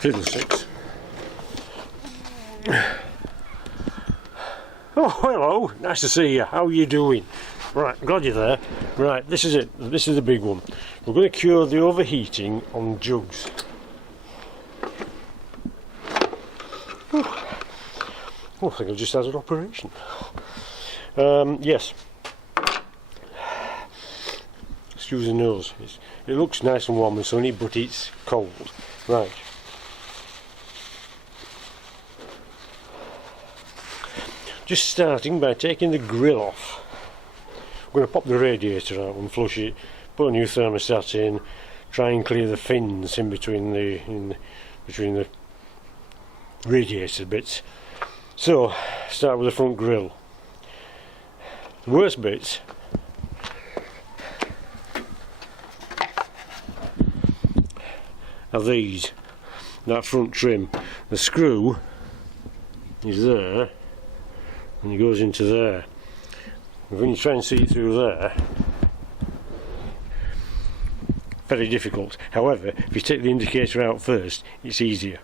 Fiddlesticks. Oh, hello, nice to see you. How are you doing? Right, glad you're there. Right, this is it. This is the big one. We're going to cure the overheating on jugs. Oh, I think I've just had an operation. Yes. Excuse the nose. It looks nice and warm and sunny, but it's cold. Right. Just starting by taking the grill off. We're going to pop the radiator out and flush it, put a new thermostat in, try and clear the fins in between the radiator bits. So, start with the front grill. The worst bits are these, that front trim. The screw is there and it goes into there. When you try and see it through there, very difficult. However, if you take the indicator out first, it's easier.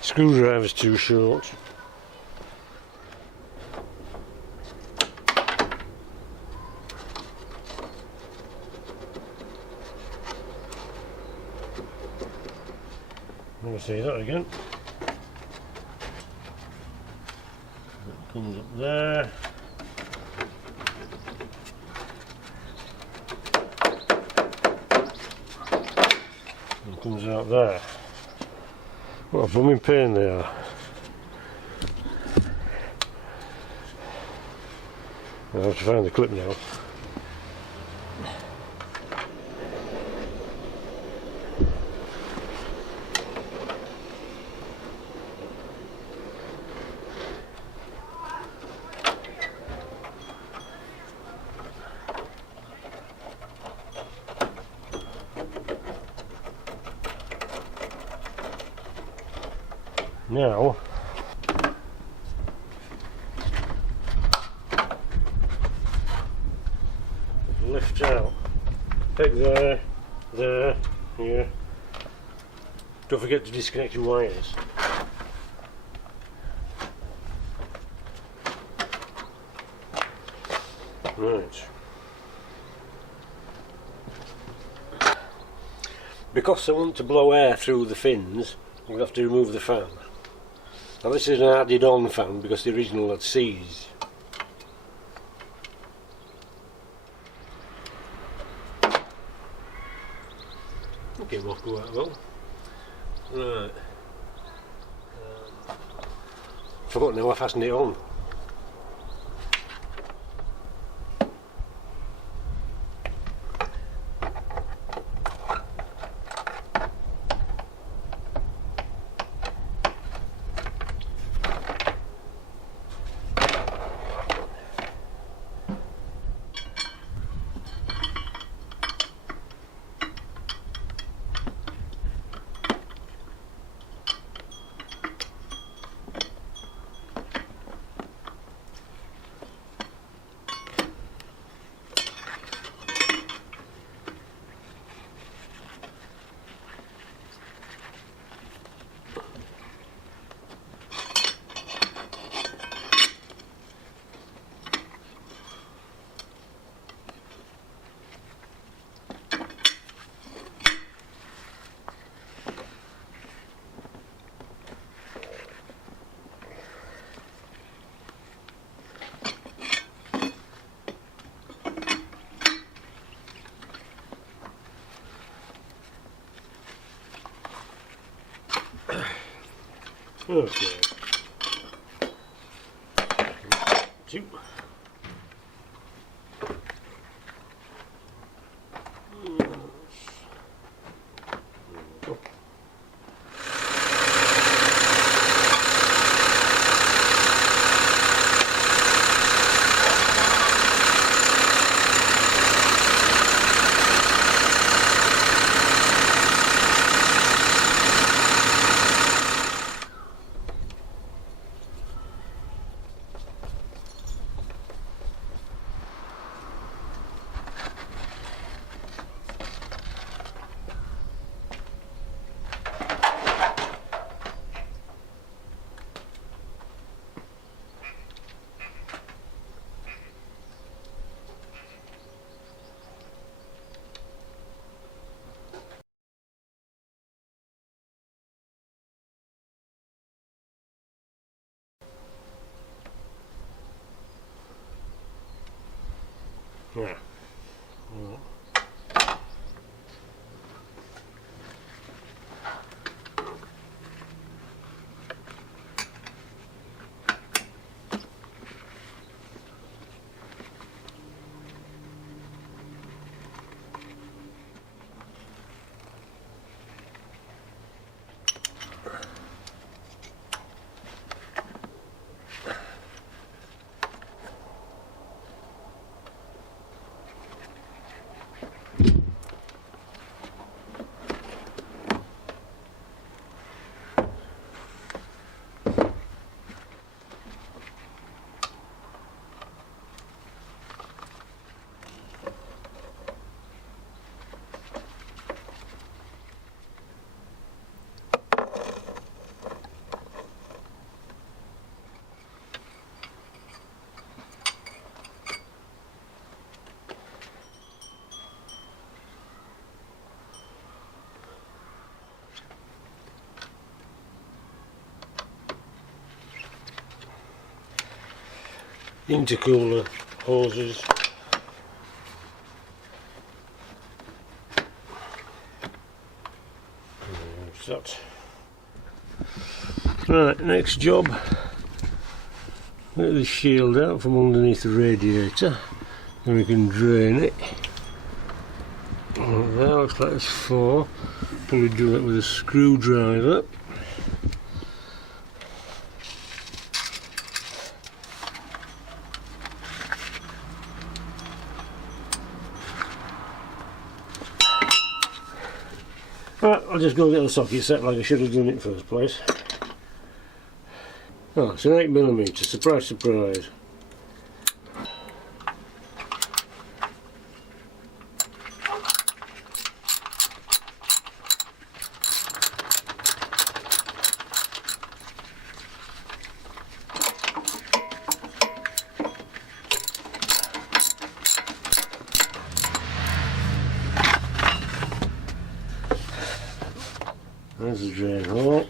Screwdriver's too short. Let me see that again. That comes up there. And comes out there. What a blooming pain they are. I have to find the clip now. Now, lift out, peg there, here. Don't forget to disconnect your wires. Right. Because I want to blow air through the fins, we'll have to remove the fan. Now this is an added on fan because the original had C's. Okay, we'll go out well. Right. Forgot now I fastened it on. Okay. Two. Yeah. Intercooler hoses. There's that. Right, next job. Get the shield out from underneath the radiator, then we can drain it. There, looks like it's 4. Probably do it with a screwdriver. Right, I'll just go get the socket set like I should have done it in the first place. Oh, it's an 8mm, surprise, surprise. There's the drain hole.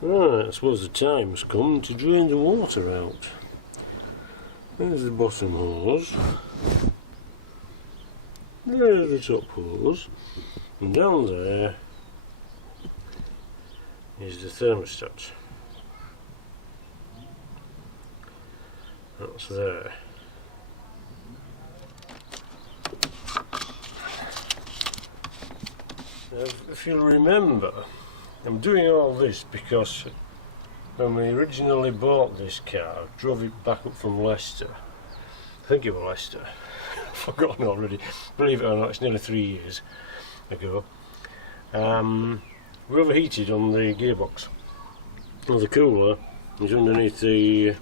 Right, I suppose the time's come to drain the water out. There's the bottom hose. There's the top hose. And down there is the thermostat. That's there. If you'll remember, I'm doing all this because when we originally bought this car, I drove it back up from Leicester. I think it was Leicester. I've forgotten already. Believe it or not, it's nearly 3 years ago. We overheated on the gearbox. Well, the cooler is underneath the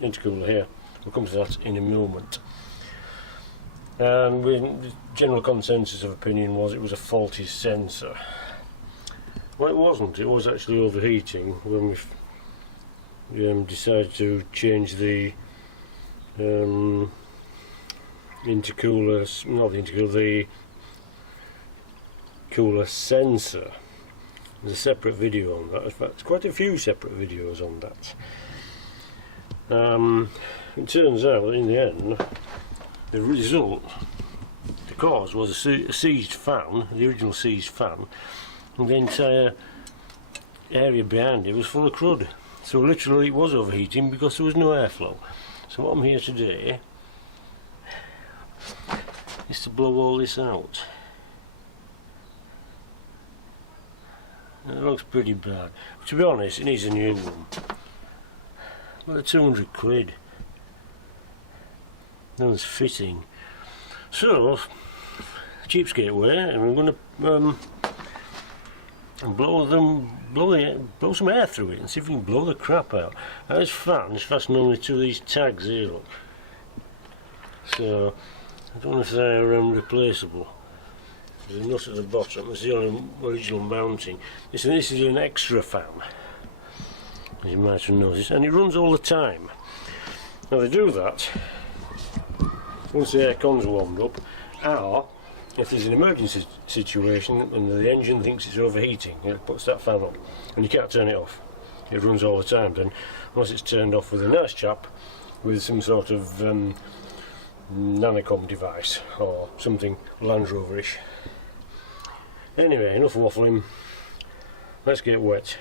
intercooler here. We'll come to that in a moment. And the general consensus of opinion was it was a faulty sensor. Well, it wasn't. It was actually overheating when we decided to change the intercooler, not the intercooler, the cooler sensor. There's a separate video on that. In fact, quite a few separate videos on that. It turns out that in the end, the result, the cause, was a seized fan, the original seized fan, and the entire area behind it was full of crud. So literally it was overheating because there was no airflow. So what I'm here today is to blow all this out. It looks pretty bad. To be honest, it needs a new one. About 200 quid. That was fitting. So, cheapskate way, and I'm going to blow some air through it and see if we can blow the crap out. Now this fan is fastened only to these tags here, look. So, I don't know if they're replaceable. There's a nut at the bottom. It's the only original mounting. This is an extra fan, as you might have noticed, and it runs all the time. Now they do that once the aircon's warmed up, or if there's an emergency situation and the engine thinks it's overheating, it puts that fan on and you can't turn it off. it runs all the time then, unless it's turned off with a nurse chap with some sort of nanocom device or something Land Roverish. Anyway, enough waffling, let's get wet.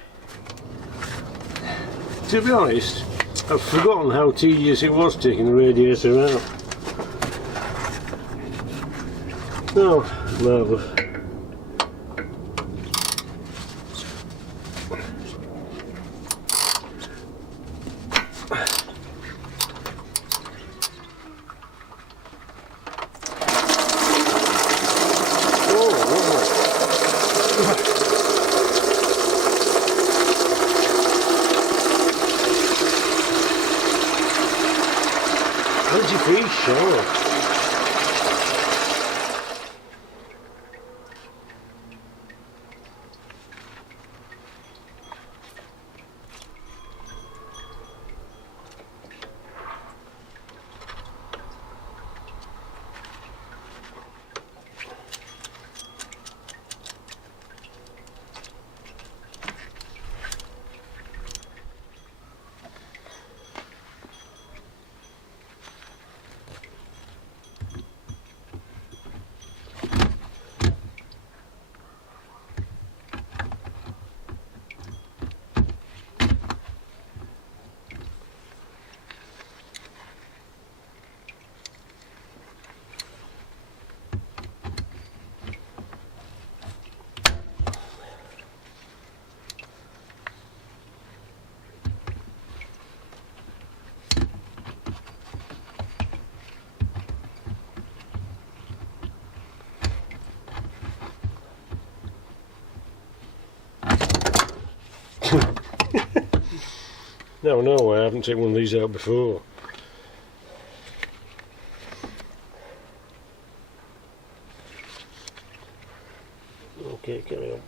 To be honest, I've forgotten how tedious it was taking the radiator out. Oh, marvellous. Antifreeze shower. No, I haven't taken one of these out before. Okay, carry on.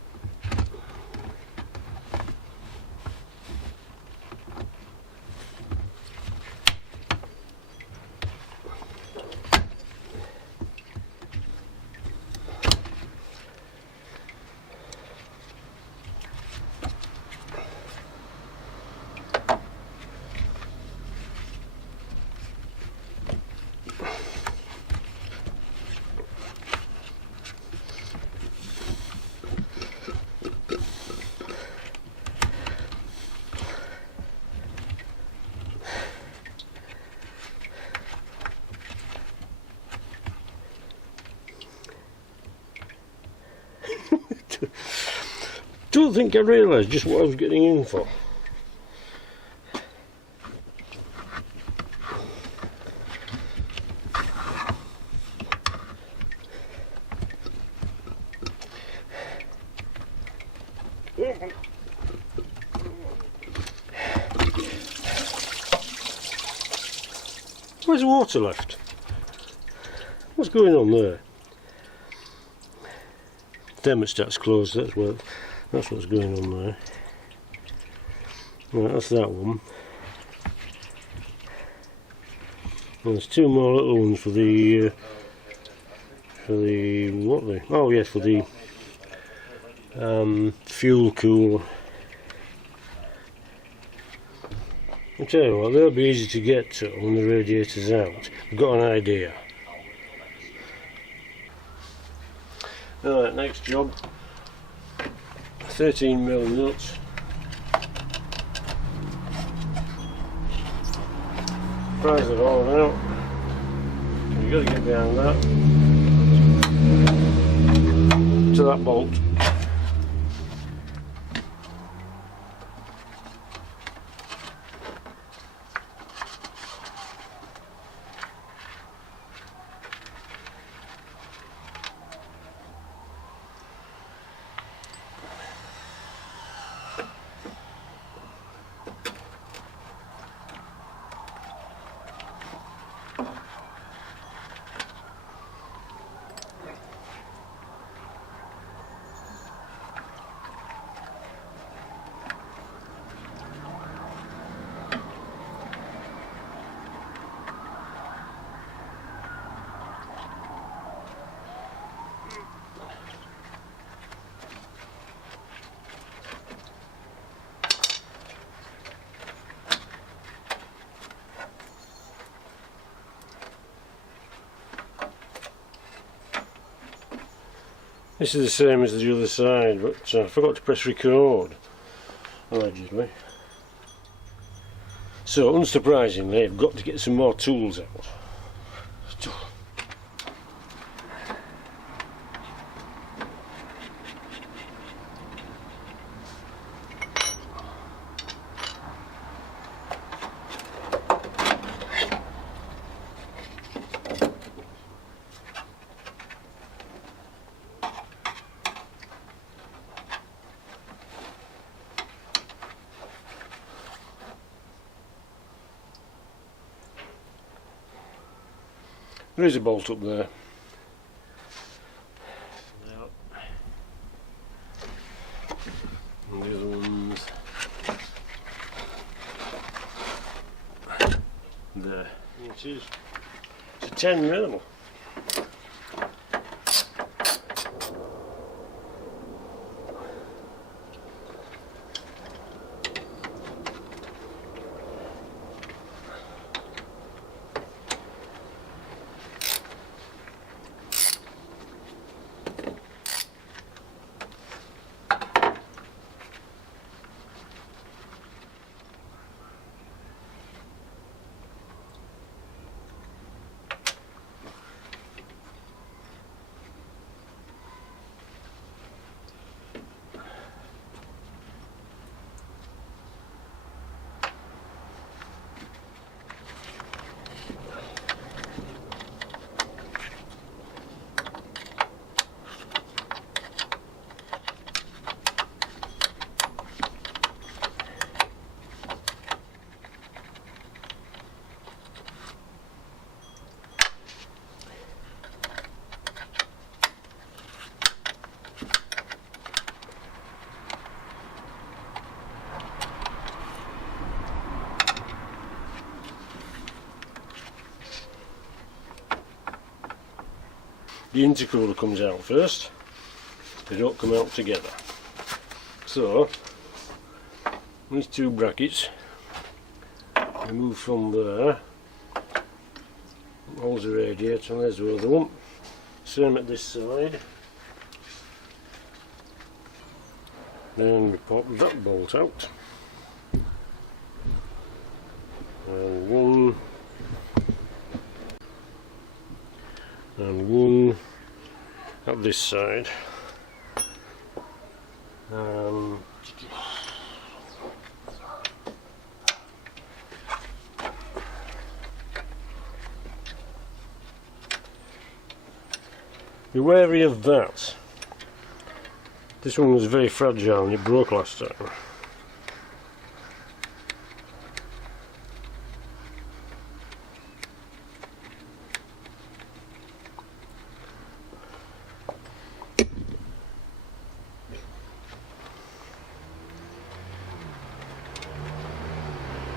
Don't think I realised just what I was getting in for. Where's the water left? What's going on there? Thermostat's closed, that's what's going on there. Right, that's that one. And there's two more little ones for the what are they? Oh yes, for the fuel cooler. I'll tell you what, they'll be easy to get to when the radiator's out. I've got an idea. Alright, next job. 13mm nuts. Prise it all out. You've got to get behind that. To that bolt. This is the same as the other side, but I forgot to press record, allegedly. So, unsurprisingly, I've got to get some more tools out. There is a bolt up there. And the other one's there. It is. It's a 10mm. The intercooler comes out first. They don't come out together. So these two brackets remove from there. Holds the radiator, and there's the other one. Same at this side. Then we pop that bolt out. And one. And one at this side. Be wary of that. This one was very fragile and it broke last time.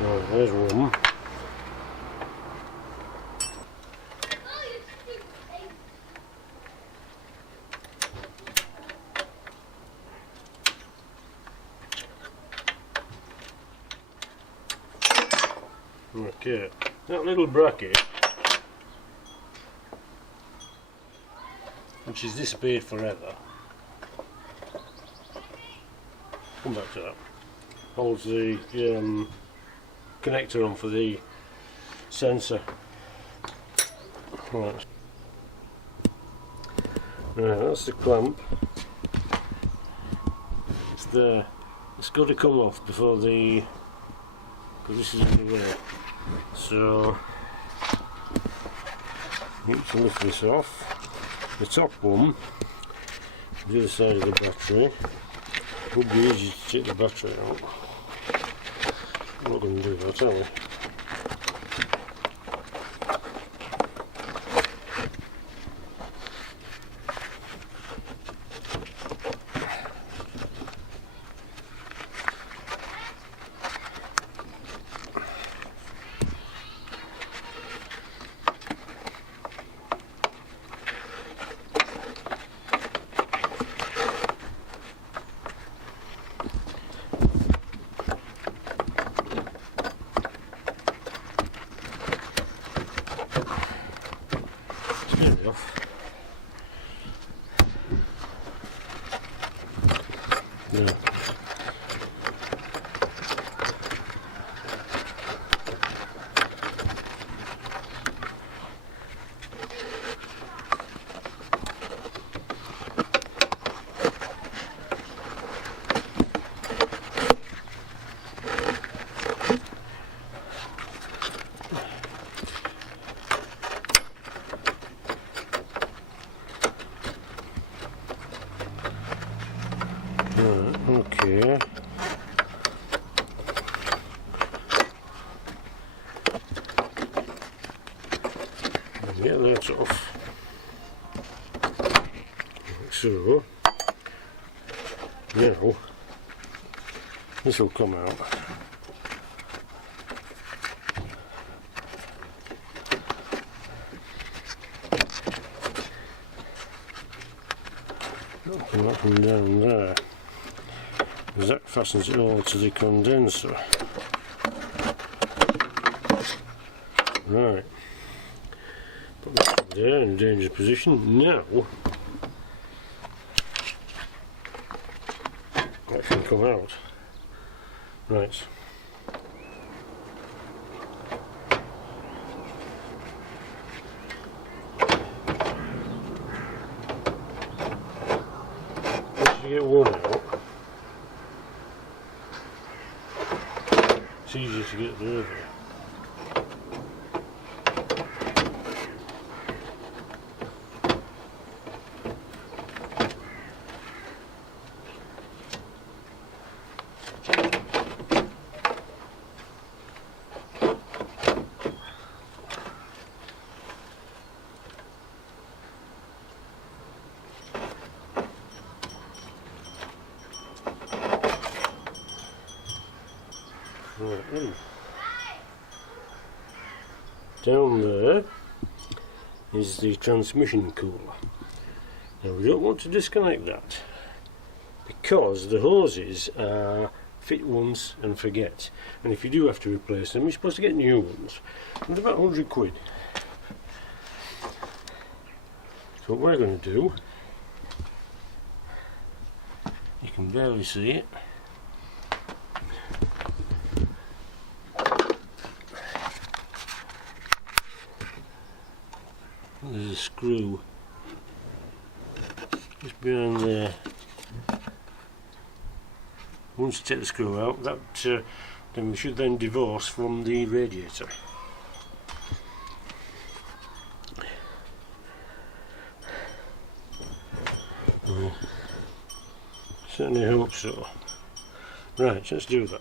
Right, there's one. Okay, that little bracket, which has disappeared forever, come back to that, holds the connector on for the sensor. Right, that's the clamp. It's there. It's got to come off before the, because this is in the way. So need to lift this off. The top one, the other side of the battery. Would be easy to take the battery out. I'm not going to do that, are we? Get that off. Like so. Now this will come out. Come up and down there. That fastens it all to the condenser. Right. Put that there in a dangerous position. Now that can come out. Right. Once you get one out, it's easier to get the other. Right. Down there is the transmission cooler. Now we don't want to disconnect that because the hoses are fit once and forget, and if you do have to replace them you're supposed to get new ones. They're about 100 quid. So what we're going to do, you can barely see it, there's a screw just behind there. Once you take the screw out, that then we should then divorce from the radiator. Certainly hope so. Right, let's do that.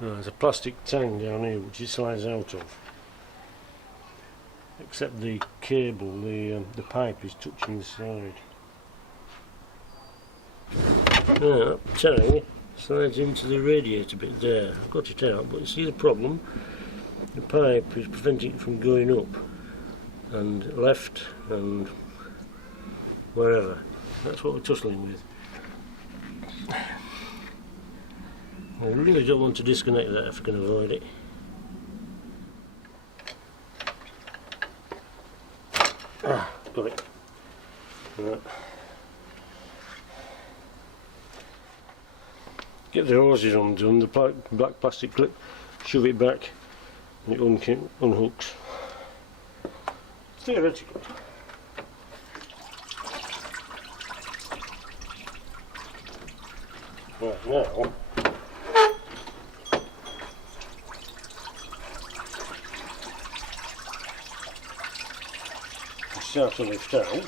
There's a plastic tank down here which it slides out of, except the cable, the pipe is touching the side. Now that tang slides into the radiator bit there. I've got it out, but you see the problem? The pipe is preventing it from going up and left and wherever. That's what we're tussling with. I really don't want to disconnect that if I can avoid it. Got it. Right. Get the hoses undone, the black plastic clip, shove it back and it unhooks. Theoretical. Right, now start to lift out.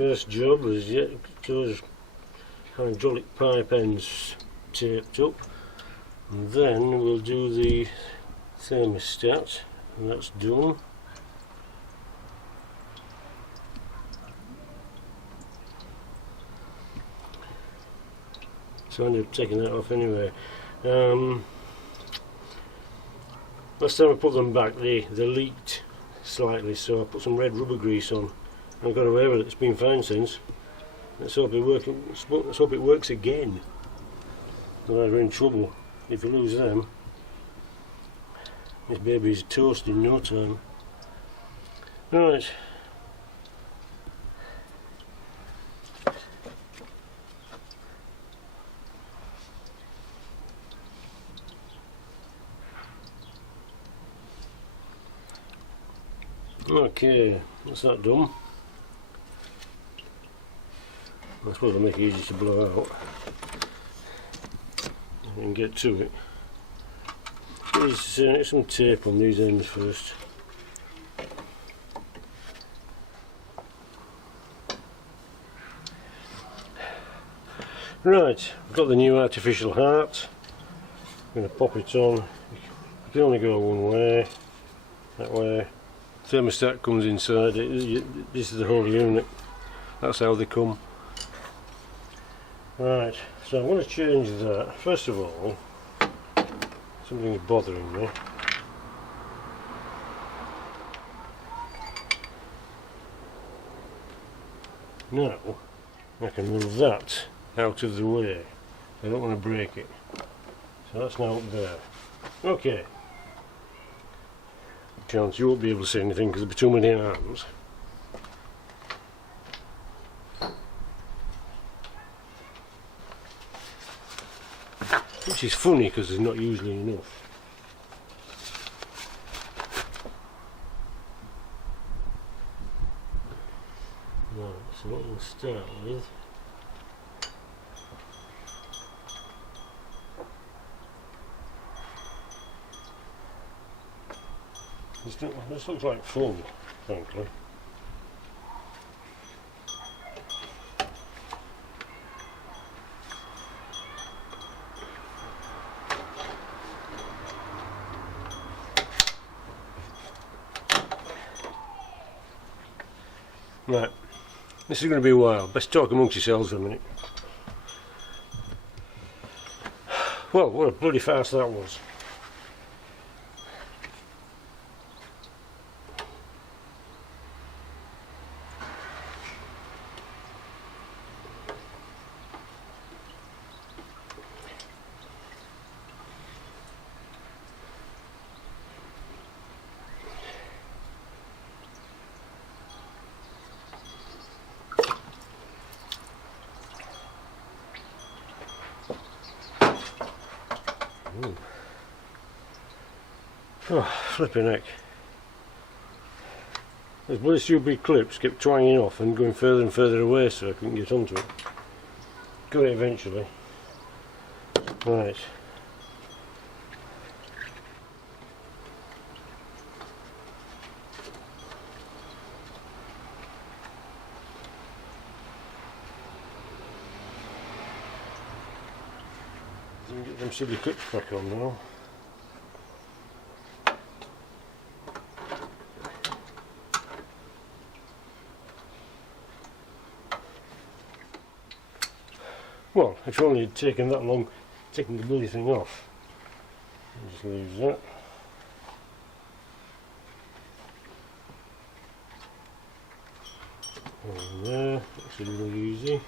first job is those hydraulic pipe ends taped up, and then we'll do the thermostat, and that's done. So I ended up taking that off anyway. Last time I put them back, they leaked slightly, so I put some red rubber grease on. I've got away with it. It's been fine since. Let's hope it works again. Otherwise we're in trouble. If we lose them, this baby's toast in no time. Right. Okay, that's that done. I suppose it'll make it easy to blow out and get to it. There's some tape on these ends first. Right, I've got the new artificial heart. I'm going to pop it on. You can only go one way, that way. Thermostat comes inside it. This is the whole unit. That's how they come. Right, so I'm going to change that. First of all, something's bothering me. Now I can move that out of the way. I don't want to break it. So that's now up there. Okay. Chance you won't be able to see anything because there'll be too many arms. Which is funny because there's not usually enough. Right, so what we'll start with this looks like fun, frankly. Right, this is going to be a while. Best talk amongst yourselves for a minute. Well, what a bloody farce that was. Oh, flipping heck. Those bloody stupid clips kept twanging off and going further and further away, so I couldn't get onto it. Got it eventually. Right. Get them silly clips back on now. Well, if only had taken that long taking the bloody thing off. Just leave that. And there, that's a little easy.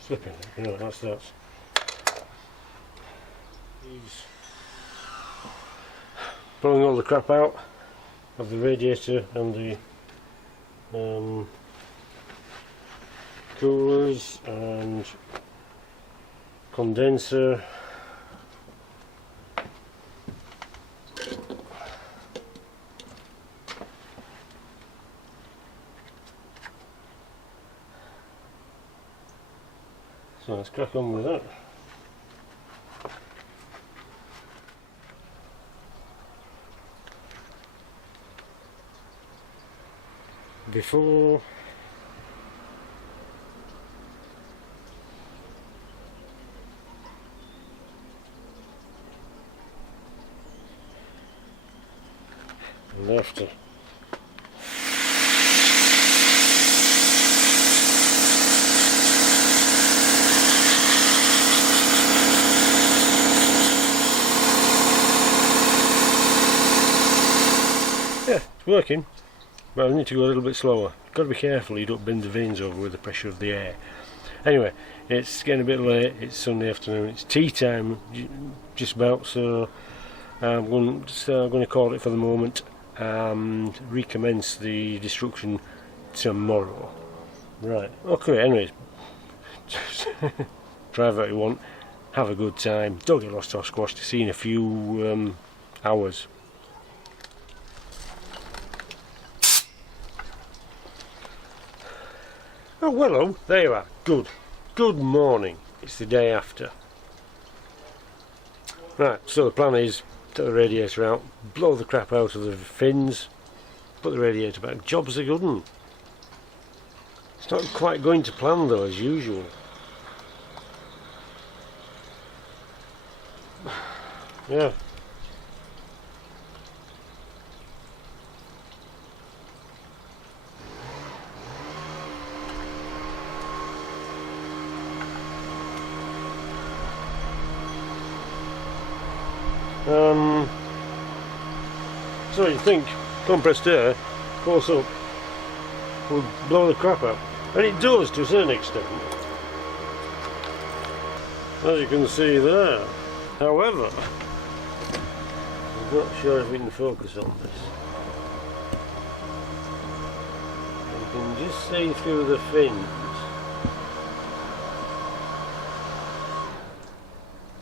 Slipping it, you know, that's that. Pulling all the crap out of the radiator and the coolers and condenser. So let's crack on with that. before. And after. Yeah, it's working, but I need to go a little bit slower. Got to be careful you don't bend the vanes over with the pressure of the air. Anyway, it's getting a bit late, it's Sunday afternoon, it's tea time just about, so I'm going to call it for the moment and recommence the destruction tomorrow. Right, okay, anyways, drive what you want, have a good time, don't get lost or squashed, see you in a few hours. Oh, hello, there you are, good. Good morning, it's the day after. Right, so the plan is, take the radiator out, blow the crap out of the fins, put the radiator back. Job's a good one. It's not quite going to plan though, as usual. Yeah. So you think compressed air, close up, will blow the crap out, and it does to a certain extent, as you can see there. However, I'm not sure if we can focus on this. You can just see through the fins.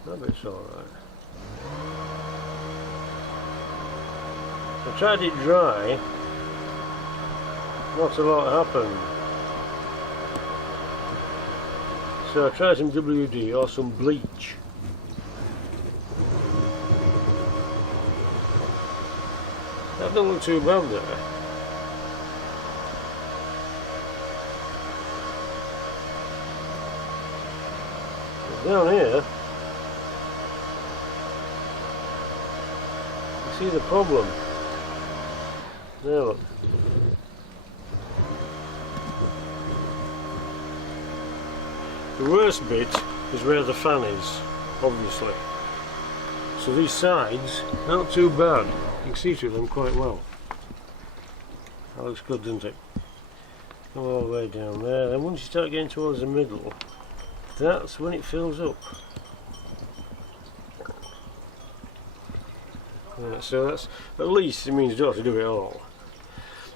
That bit's alright. I tried it dry, not a lot happened. So I tried some WD or some bleach. That don't look too bad there. But down here, you see the problem. There, look. The worst bit is where the fan is, obviously. So these sides, not too bad. You can see through them quite well. That looks good, doesn't it? Come all the way down there. Then once you start getting towards the middle, that's when it fills up. Right, so that's, at least it means you don't have to do it all.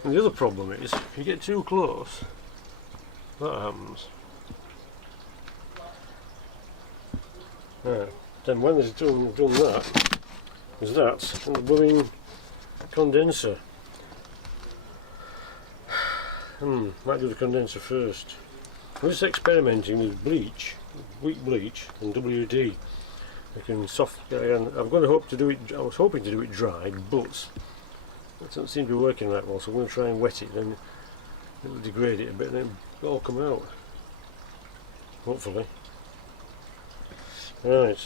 And the other problem is, if you get too close, that happens. Right, then when there's done that, there's that, and the blooming condenser. Might do the condenser first. I'm just experimenting with bleach, weak bleach, and WD. I can I'm going to hope to do it. I was hoping to do it dry, but it doesn't seem to be working that well. So I'm going to try and wet it, then it'll degrade it a bit, and then it'll all come out. Hopefully. Right.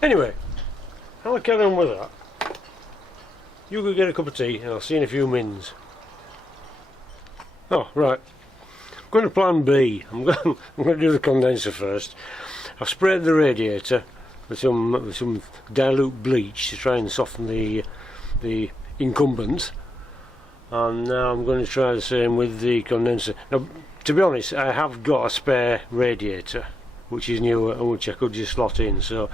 Anyway, I'll carry on with that. You go get a cup of tea, and I'll see you in a few mins. Oh, right. I'm going to plan B. I'm going to do the condenser first. I've sprayed the radiator with some dilute bleach to try and soften the incumbent, and now I'm going to try the same with the condenser. Now, to be honest, I have got a spare radiator, which is newer and which I could just slot in. So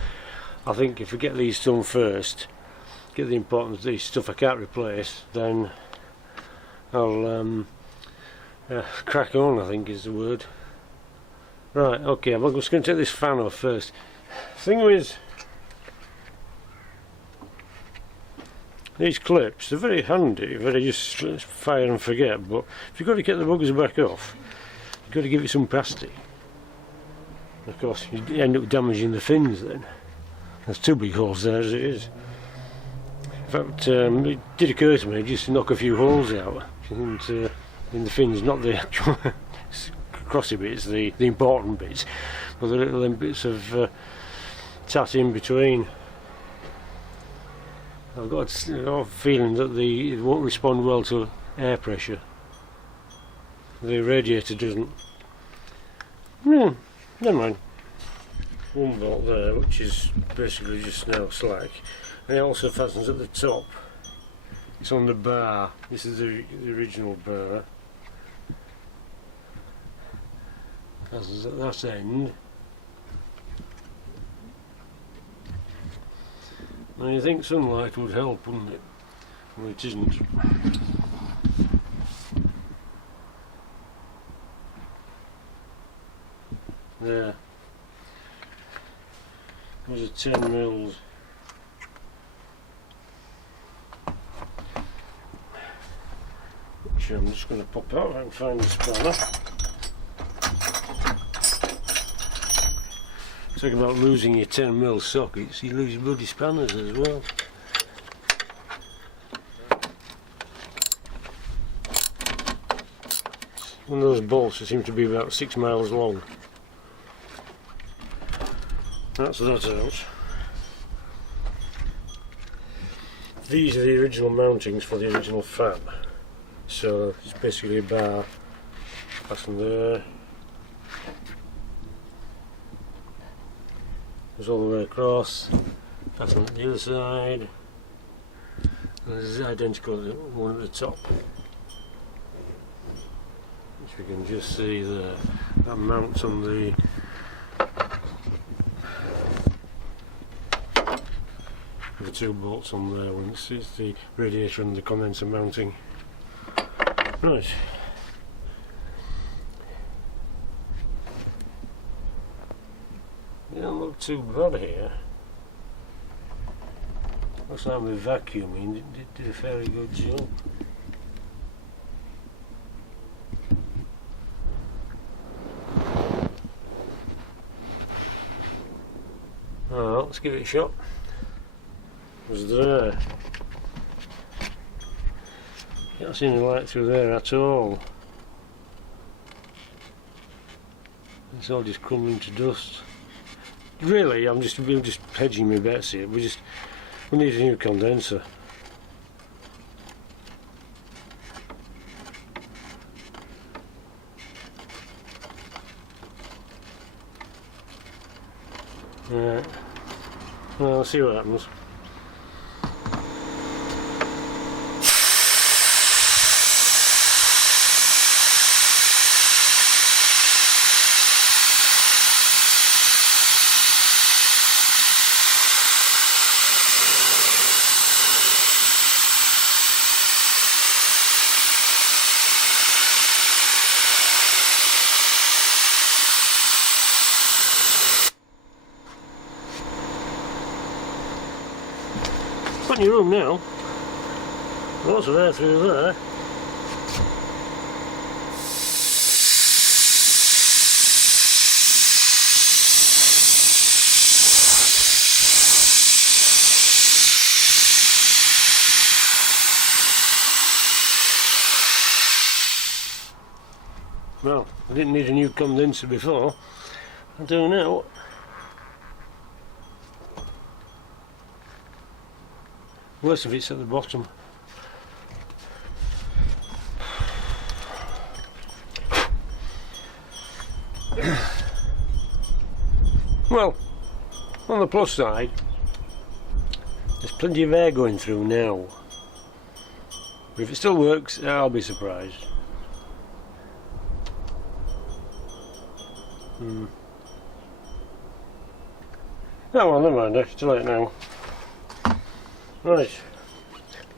I think if we get these done first, get the important stuff I can't replace, then I'll crack on, I think is the word. Right, okay, I'm just going to take this fan off first. Thing is, these clips, they're very handy, very just fire and forget, but if you've got to get the buggers back off, you've got to give it some plastic. Of course, you end up damaging the fins then. There's two big holes there as it is. fact, it did occur to me just to knock a few holes out and, in the fins, not the actual crossy bits, the important bits, but the little bits of tat in between. I've got a feeling that it won't respond well to air pressure. The radiator doesn't. Never mind. One bolt there, which is basically just now slack, and it also fastens at the top. It's on the bar. This is the original bar. Fastens at that end. Now you think sunlight would help, wouldn't it? Well, it isn't. There. Those are 10 mils. Which I'm just going to pop out and find the spanner. Talking about losing your 10 mil sockets, you lose your bloody spanners as well. One of those bolts that seem to be about 6 miles long. That's that out. These are the original mountings for the original fan. So it's basically a bar fastened there. Goes all the way across, fastened at the other side. And this is identical to the one at the top, which we can just see there. That mounts on the two bolts on there. When it's the radiator and the condenser mounting. Right. They don't look too bad here. Looks like with vacuuming did a fairly good job. Alright, let's give it a shot. Was there? Can't see any light through there at all. It's all just crumbling to dust. Really, I'm just hedging my bets here. We need a new condenser. Right. Well, let's see what happens. Got in your room now. Lots of air through there. Well, I didn't need a new condenser before. I do now. Worst of it's at the bottom. Well, on the plus side, there's plenty of air going through now. But if it still works, I'll be surprised. Oh well, never mind, it's too late now. Right,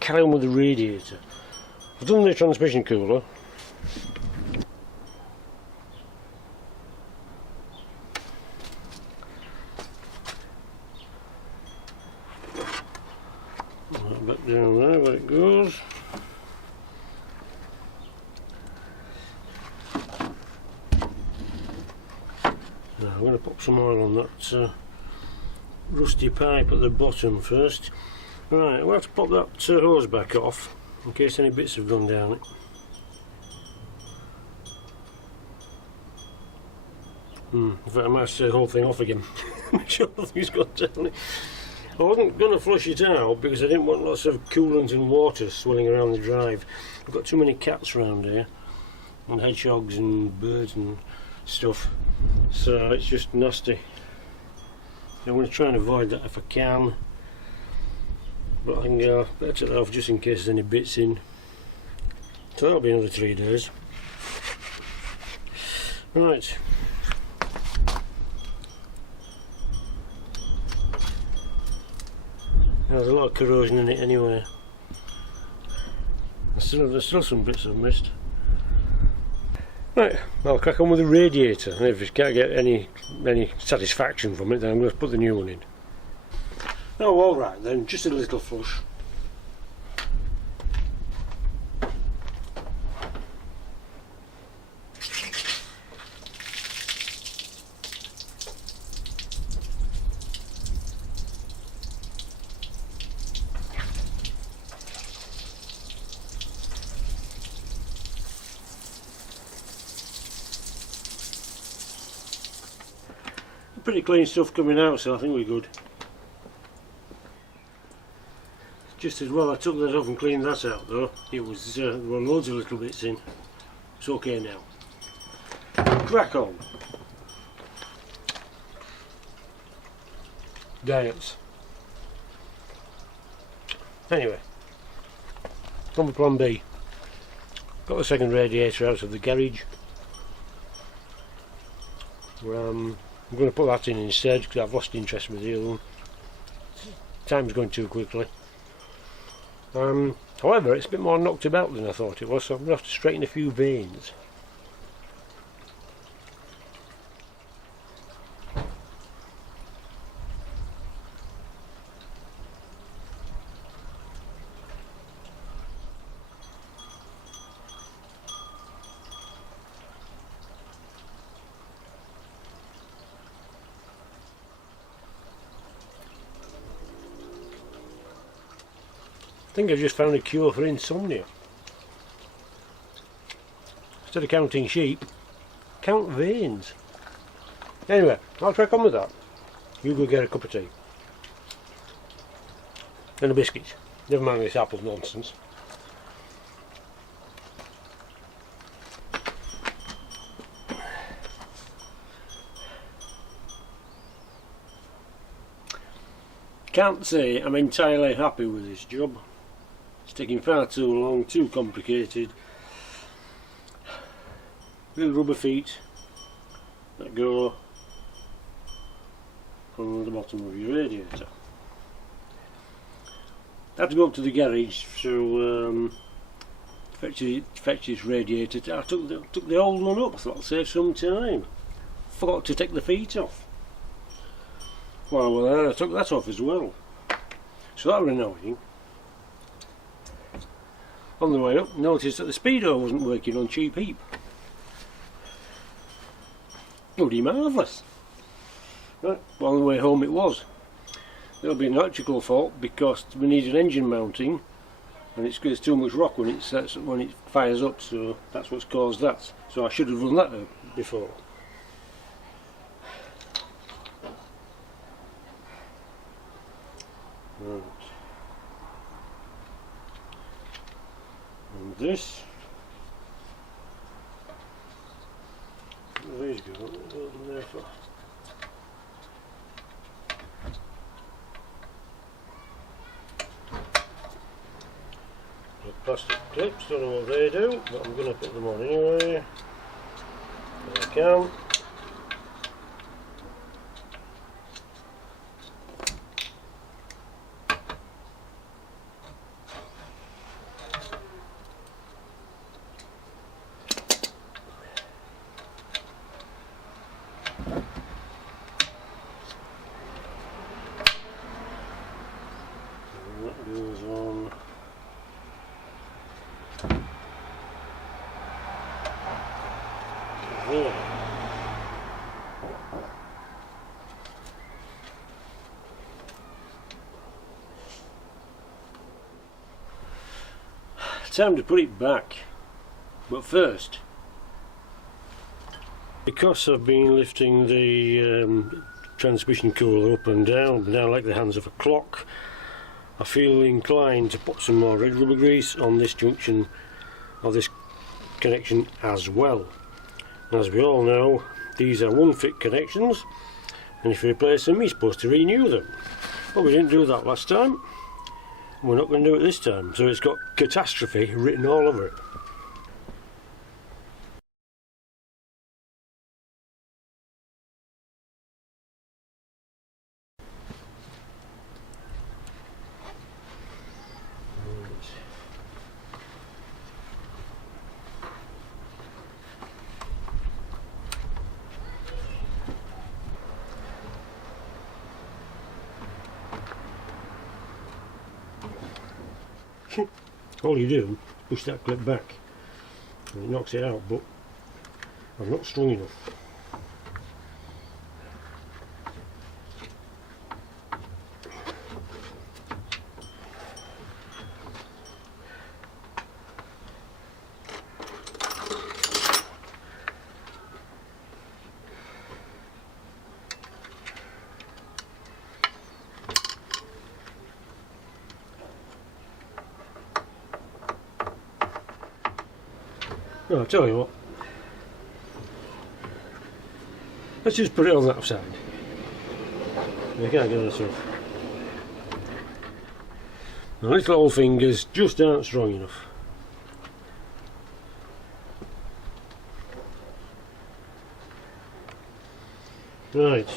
carry on with the radiator. I've done the transmission cooler. Back down there where it goes. Now I'm going to put some oil on that rusty pipe at the bottom first. Right, we'll have to pop that hose back off in case any bits have gone down it. In fact, I might have to take the whole thing off again. Make sure nothing's gone down it. I wasn't going to flush it out because I didn't want lots of coolant and water swirling around the drive. I've got too many cats around here, and hedgehogs and birds and stuff, so it's just nasty. I'm going to try and avoid that if I can, but I can better take that off just in case there's any bits in. So that'll be another 3 days. Right. There's a lot of corrosion in it anyway. There's still some bits I've missed. Right, I'll crack on with the radiator, and if I can't get any satisfaction from it, then I'm going to put the new one in. Oh, alright then, just a little flush. Pretty clean stuff coming out, so I think we're good. Just as well I took that off and cleaned that out though. It was there were loads of little bits in. It's okay now. Crack on. Diets. Anyway, on with plan B. Got the second radiator out of the garage. I'm going to put that in instead because I've lost interest with the other one. Time's going too quickly. However, it's a bit more knocked about than I thought it was, so I'm going to have to straighten a few vanes. I think I've just found a cure for insomnia. Instead of counting sheep, count veins. Anyway, I'll crack on with that. You go get a cup of tea. And a biscuit. Never mind this apple nonsense. Can't say I'm entirely happy with this job. It's taking far too long, too complicated. Little rubber feet that go on the bottom of your radiator. I have to go up to the garage to fetch this radiator. I took the old one up. I thought I'll save some time. Forgot to take the feet off. While we're there, I took that off as well. So that was annoying. On the way up, noticed that the speedo wasn't working on cheap heap. Bloody marvellous. Right, well, on the way home it was. There'll be an electrical fault because we need an engine mounting, and there's too much rock when it fires up, so that's what's caused that. So I should have run that before. Right. And this. There you go. What goes in there for? The plastic clips, don't know what they do, but I'm going to put them on anyway. If I can. That goes on. There. time to put it back. But first, because I've been lifting the transmission cooler up and down like the hands of a clock, I feel inclined to put some more red rubber grease on this junction or this connection as well. And as we all know, these are one fit connections, and if you replace them you're supposed to renew them. But we didn't do that last time, and we're not going to do it this time, so it's got catastrophe written all over it. All you do is push that clip back and it knocks it out, but I'm not strong enough. No, I'll tell you what, let's just put it on that side. You can't get that off. My little old fingers just aren't strong enough. Right.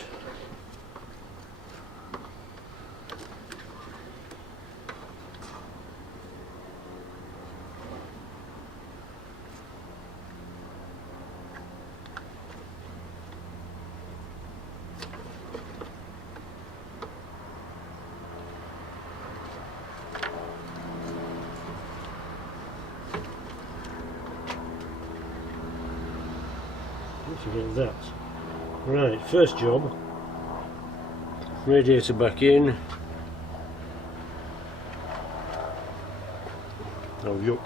Let's get that. Right, first job, radiator back in. Oh yuck.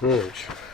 Right.